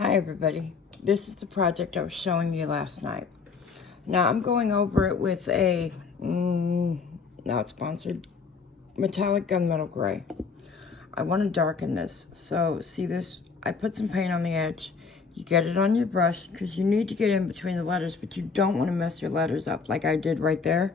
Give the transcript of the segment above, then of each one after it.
Hi everybody, this is the project I was showing you last night. Now I'm going over it with a, not sponsored, metallic gunmetal gray. I want to darken this, so see this? I put some paint on the edge. You get it on your brush because you need to get in between the letters, but you don't want to mess your letters up like I did right there.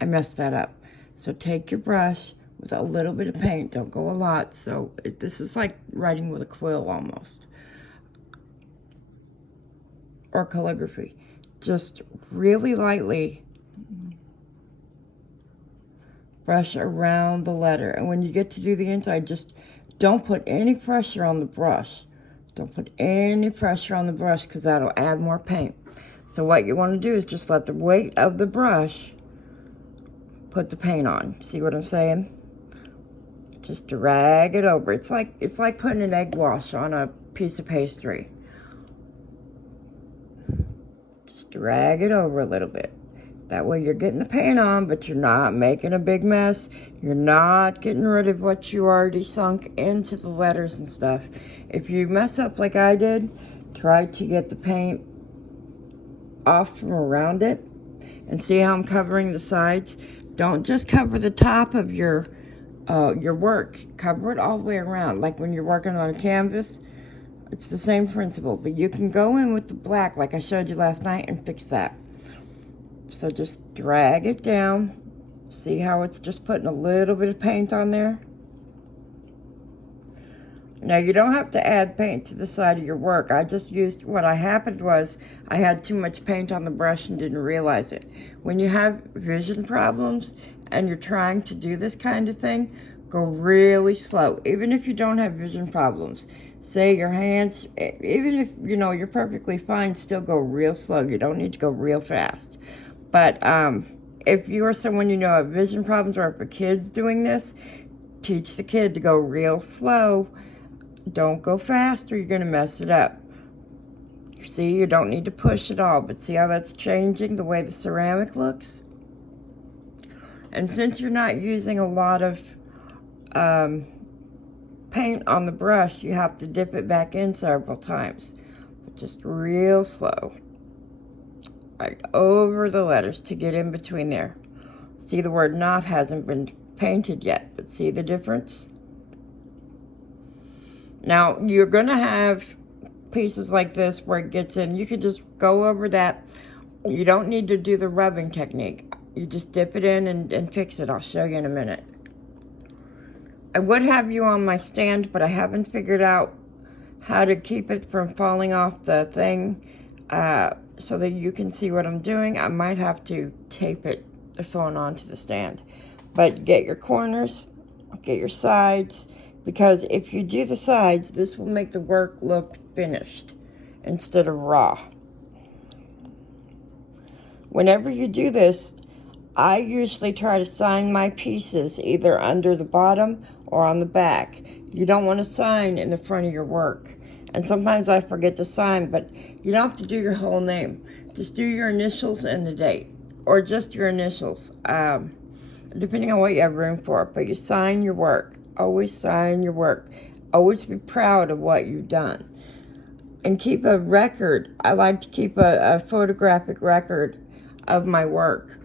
I messed that up. So take your brush with a little bit of paint, don't go a lot, so this is like writing with a quill almost. Or calligraphy. Just really lightly brush around the letter. And when you get to do the inside, just don't put any pressure on the brush. Don't put any pressure on the brush because that'll add more paint. So what you want to do is just let the weight of the brush put the paint on. See what I'm saying? Just drag it over. It's like putting an egg wash on a piece of pastry. Drag it over a little bit. That way you're getting the paint on, but you're not making a big mess. You're not getting rid of what you already sunk into the letters and stuff. If you mess up like I did, try to get the paint off from around it. And see how I'm covering the sides? Don't just cover the top of your work. Cover it all the way around. Like when you're working on a canvas, it's the same principle, but you can go in with the black like I showed you last night and fix that. So just drag it down. See how it's just putting a little bit of paint on there? Now you don't have to add paint to the side of your work. I just used, what happened was I had too much paint on the brush and didn't realize it. When you have vision problems and you're trying to do this kind of thing, go really slow, even if you don't have vision problems. Say your hands, even if you know you're perfectly fine, still go real slow. You don't need to go real fast. But if you or someone you know have vision problems, or if a kid's doing this, teach the kid to go real slow. Don't go fast or you're going to mess it up. See, you don't need to push at all, but see how that's changing the way the ceramic looks? And since you're not using a lot of paint on the brush, you have to dip it back in several times, but just real slow, right over the letters to get in between there. See, the word not hasn't been painted yet, but see the difference? Now you're gonna have pieces like this where it gets in. You could just go over that. You don't need to do the rubbing technique. You just dip it in and fix it. I'll show you in a minute. I would have you on my stand, but I haven't figured out how to keep it from falling off the thing so that you can see what I'm doing. I might have to tape the phone onto the stand. But get your corners, get your sides, because if you do the sides, this will make the work look finished instead of raw. Whenever you do this, I usually try to sign my pieces either under the bottom or on the back. You don't want to sign in the front of your work. And sometimes I forget to sign, but you don't have to do your whole name. Just do your initials and the date, or just your initials, depending on what you have room for. But you sign your work. Always sign your work. Always be proud of what you've done. And keep a record. I like to keep a photographic record of my work.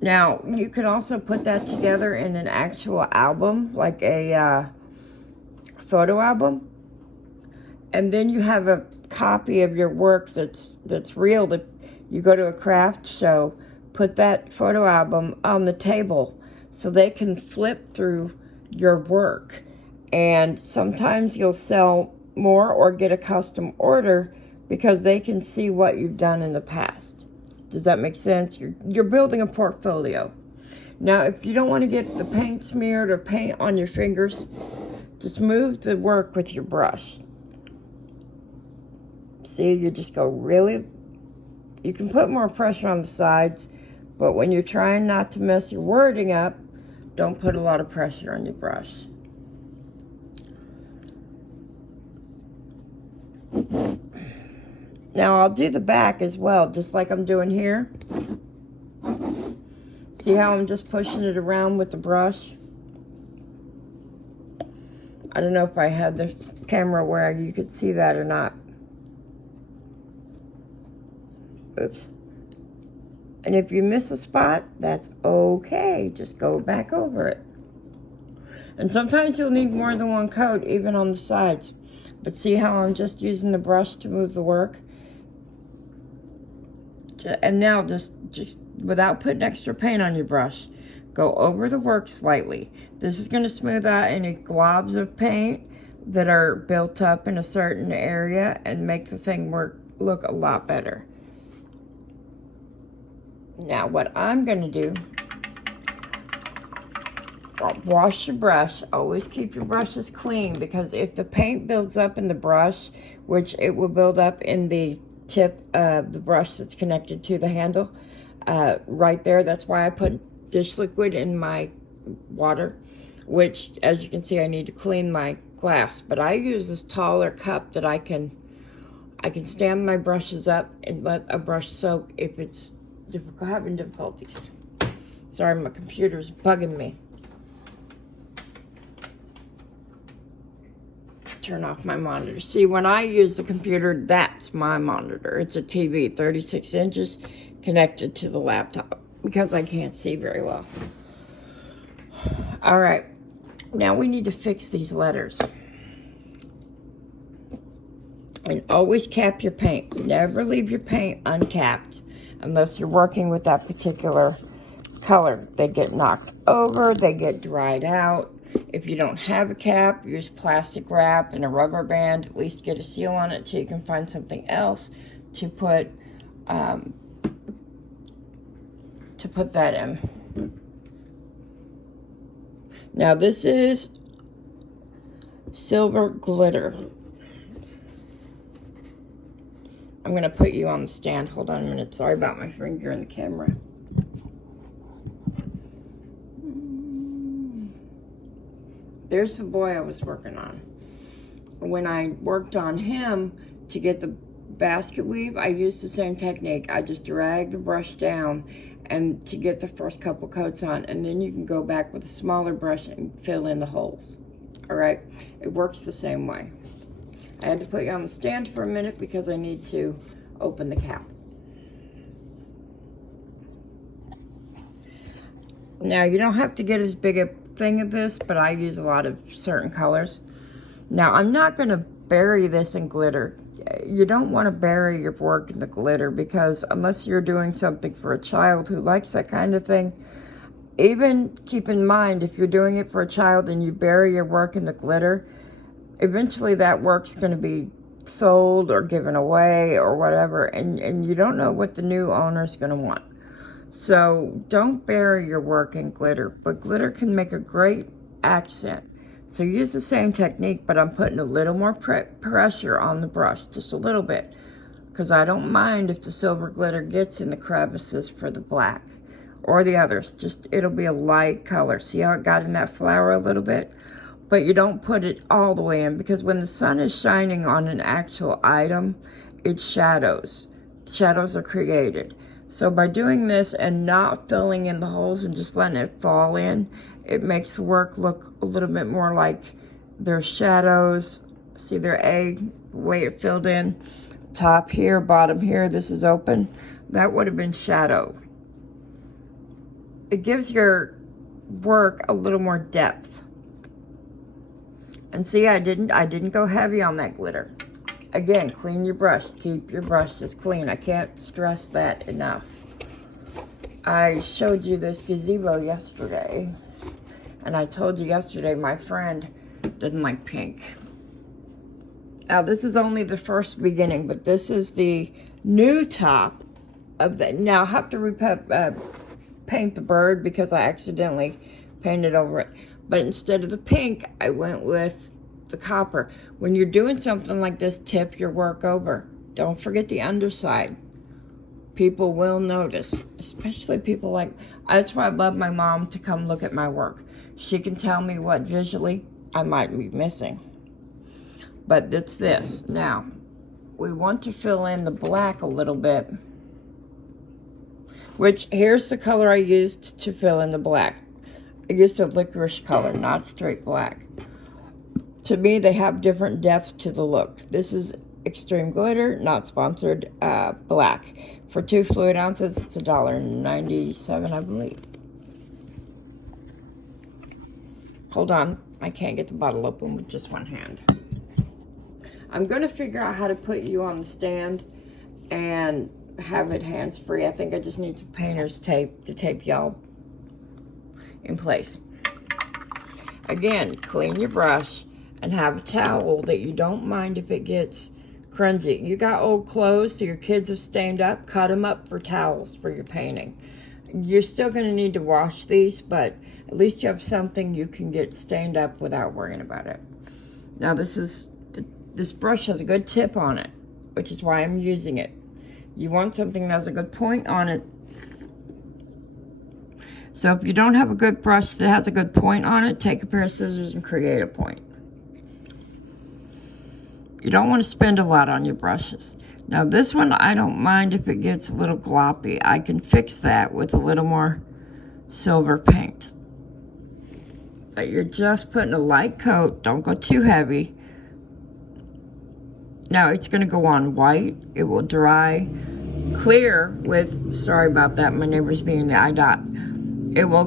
Now, you can also put that together in an actual album, like a photo album. And then you have a copy of your work that's real. That you go to a craft show, put that photo album on the table so they can flip through your work. And sometimes you'll sell more or get a custom order because they can see what you've done in the past. Does that make sense? You're building a portfolio. Now, if you don't want to get the paint smeared or paint on your fingers, just move the work with your brush. See, you just go really, you can put more pressure on the sides, but when you're trying not to mess your wording up, don't put a lot of pressure on your brush. Now I'll do the back as well, just like I'm doing here. See how I'm just pushing it around with the brush? I don't know if I had the camera where you could see that or not. Oops. And if you miss a spot, that's okay. Just go back over it. And sometimes you'll need more than one coat, even on the sides. But see how I'm just using the brush to move the work? And now just without putting extra paint on your brush, go over the work slightly. This is going to smooth out any globs of paint that are built up in a certain area and make the thing look a lot better. Now what I'm going to do, wash your brush. Always keep your brushes clean, because if the paint builds up in the brush, which it will build up in the tip of the brush that's connected to the handle, right there. That's why I put dish liquid in my water, which, as you can see, I need to clean my glass. But I use this taller cup that I can stand my brushes up and let a brush soak if it's having difficulties. Sorry, my computer's bugging me. Turn off my monitor. See, when I use the computer, that's my monitor. It's a TV, 36 inches, connected to the laptop, because I can't see very well. All right, now we need to fix these letters. And always cap your paint. Never leave your paint uncapped unless you're working with that particular color. They get knocked over, they get dried out. If you don't have a cap, use plastic wrap and a rubber band. At least get a seal on it till you can find something else to put that in. Now this is silver glitter. I'm going to put you on the stand. Hold on a minute. Sorry about my finger in the camera. There's the boy I was working on. When I worked on him to get the basket weave, I used the same technique. I just drag the brush down and to get the first couple coats on, and then you can go back with a smaller brush and fill in the holes. All right, it works the same way. I had to put you on the stand for a minute because I need to open the cap. Now you don't have to get as big a thing of this, but I use a lot of certain colors. Now I'm not going to bury this in glitter. You don't want to bury your work in the glitter, because unless you're doing something for a child who likes that kind of thing, even keep in mind, if you're doing it for a child and you bury your work in the glitter, eventually that work's going to be sold or given away or whatever, and you don't know what the new owner's going to want. So don't bury your work in glitter, but glitter can make a great accent. So use the same technique, but I'm putting a little more pressure on the brush, just a little bit, because I don't mind if the silver glitter gets in the crevices for the black or the others. Just, it'll be a light color. See how it got in that flower a little bit? But you don't put it all the way in, because when the sun is shining on an actual item, it's shadows. Shadows are created. So by doing this and not filling in the holes and just letting it fall in, it makes the work look a little bit more like there's shadows. See their egg, the way it filled in. Top here, bottom here, this is open. That would have been shadow. It gives your work a little more depth. And see, I didn't go heavy on that glitter. Again, clean your brush. Keep your brushes clean. I can't stress that enough. I showed you this gazebo yesterday. And I told you yesterday my friend didn't like pink. Now, this is only the first beginning, but this is the new top of the... Now, I have to paint the bird because I accidentally painted over it. But instead of the pink, I went with the copper. When you're doing something like this, tip your work over. Don't forget the underside. People will notice, especially people like... That's why I love my mom to come look at my work. She can tell me what visually I might be missing. But it's this. Now, we want to fill in the black a little bit. Which, here's the color I used to fill in the black. I used a licorice color, not straight black. To me, they have different depth to the look. This is Extreme Glitter, not sponsored, black. For 2 fluid ounces, it's $1.97, I believe. Hold on, I can't get the bottle open with just one hand. I'm going to figure out how to put you on the stand and have it hands-free. I think I just need some painter's tape to tape y'all in place. Again, clean your brush and have a towel that you don't mind if it gets grungy. You got old clothes that your kids have stained up, cut them up for towels for your painting. You're still going to need to wash these, but at least you have something you can get stained up without worrying about it. Now this brush has a good tip on it, which is why I'm using it. You want something that has a good point on it. So if you don't have a good brush that has a good point on it, take a pair of scissors and create a point. You don't want to spend a lot on your brushes. Now this one, I don't mind if it gets a little gloppy. I can fix that with a little more silver paint. But you're just putting a light coat. Don't go too heavy. Now it's going to go on white. It will dry clear with, sorry about that, my neighbor's being the eye dot. It will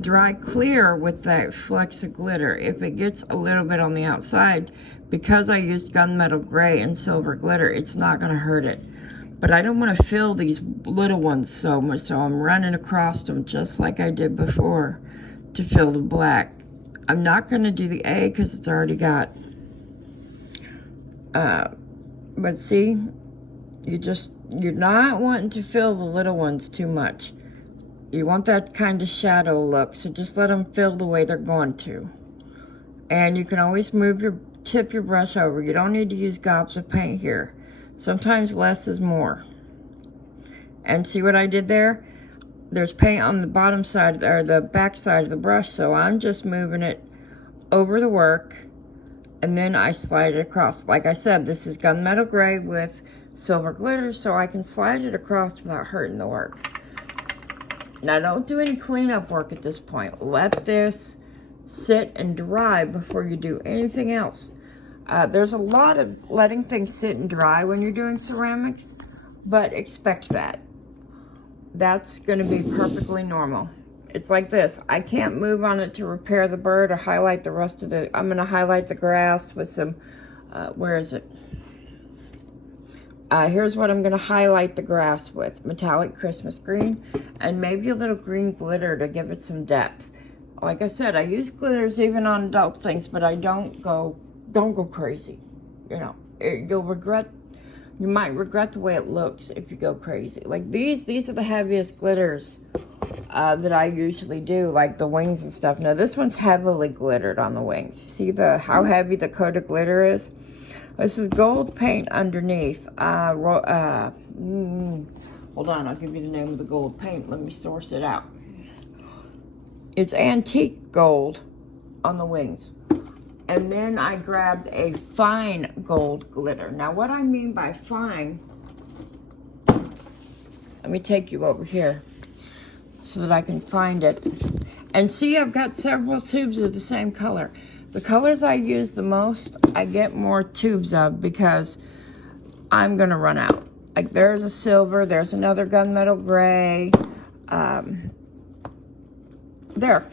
dry clear with that flecks of glitter. If it gets a little bit on the outside, because I used gunmetal gray and silver glitter, it's not going to hurt it. But I don't want to fill these little ones so much, so I'm running across them just like I did before to fill the black. I'm not going to do the A because it's already got, but see, you're not wanting to fill the little ones too much. You want that kind of shadow look, so just let them fill the way they're going to. And you can always tip your brush over. You don't need to use gobs of paint here. Sometimes less is more. And see what I did there? There's paint on the bottom side, or the back side of the brush, so I'm just moving it over the work, and then I slide it across. Like I said, this is gunmetal gray with silver glitter, so I can slide it across without hurting the work. Now don't do any cleanup work at this point. Let this sit and dry before you do anything else. There's a lot of letting things sit and dry when you're doing ceramics, but expect that. That's going to be perfectly normal. It's like this. I can't move on it to repair the bird or highlight the rest of it. I'm going to highlight the grass with some, where is it? Here's what I'm going to highlight the grass with. Metallic Christmas green and maybe a little green glitter to give it some depth. Like I said, I use glitters even on adult things, but I don't go crazy. You know, you might regret the way it looks if you go crazy. Like these are the heaviest glitters that I usually do, like the wings and stuff. Now this one's heavily glittered on the wings. See how heavy the coat of glitter is? This is gold paint underneath. Hold on, I'll give you the name of the gold paint. Let me source it out. It's antique gold on the wings. And then I grabbed a fine gold glitter. Now what I mean by fine, let me take you over here so that I can find it. And see, I've got several tubes of the same color. The colors I use the most, I get more tubes of because I'm gonna run out. Like there's a silver, there's another gunmetal gray. There.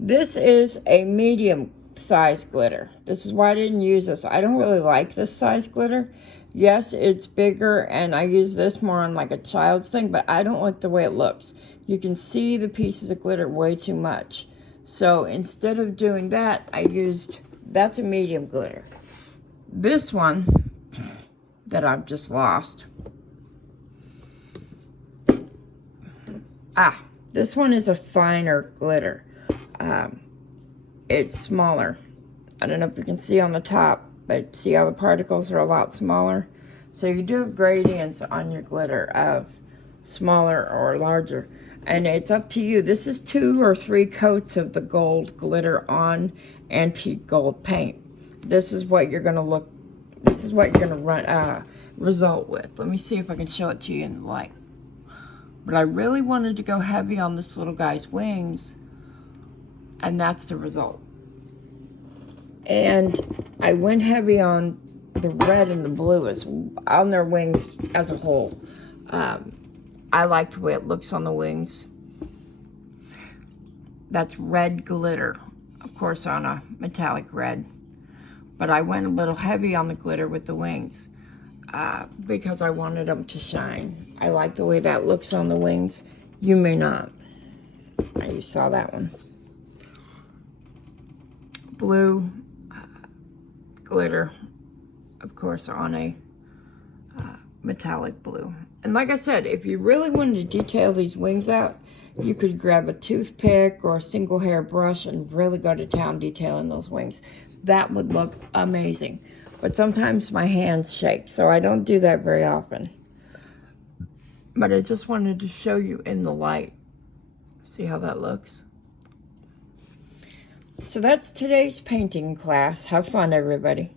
This is a medium size glitter. This is why I didn't use this. I don't really like this size glitter. Yes, it's bigger and I use this more on like a child's thing, but I don't like the way it looks. You can see the pieces of glitter way too much. So instead of doing that, that's a medium glitter. This one that I've just lost. This one is a finer glitter. It's smaller. I don't know if you can see on the top, but see how the particles are a lot smaller? So you do have gradients on your glitter of smaller or larger. And it's up to you. This is 2 or 3 coats of the gold glitter on antique gold paint. This is what you're gonna result with. Let me see if I can show it to you in the light. But I really wanted to go heavy on this little guy's wings, and that's the result. And I went heavy on the red and the blue is on their wings as a whole. I like the way it looks on the wings. That's red glitter, of course, on a metallic red. But I went a little heavy on the glitter with the wings because I wanted them to shine. I like the way that looks on the wings. You may not. You saw that one. Blue glitter, of course, on a metallic blue. And like I said, if you really wanted to detail these wings out, you could grab a toothpick or a single hair brush and really go to town detailing those wings. That would look amazing. But sometimes my hands shake, so I don't do that very often. But I just wanted to show you in the light. See how that looks? So that's today's painting class. Have fun, everybody.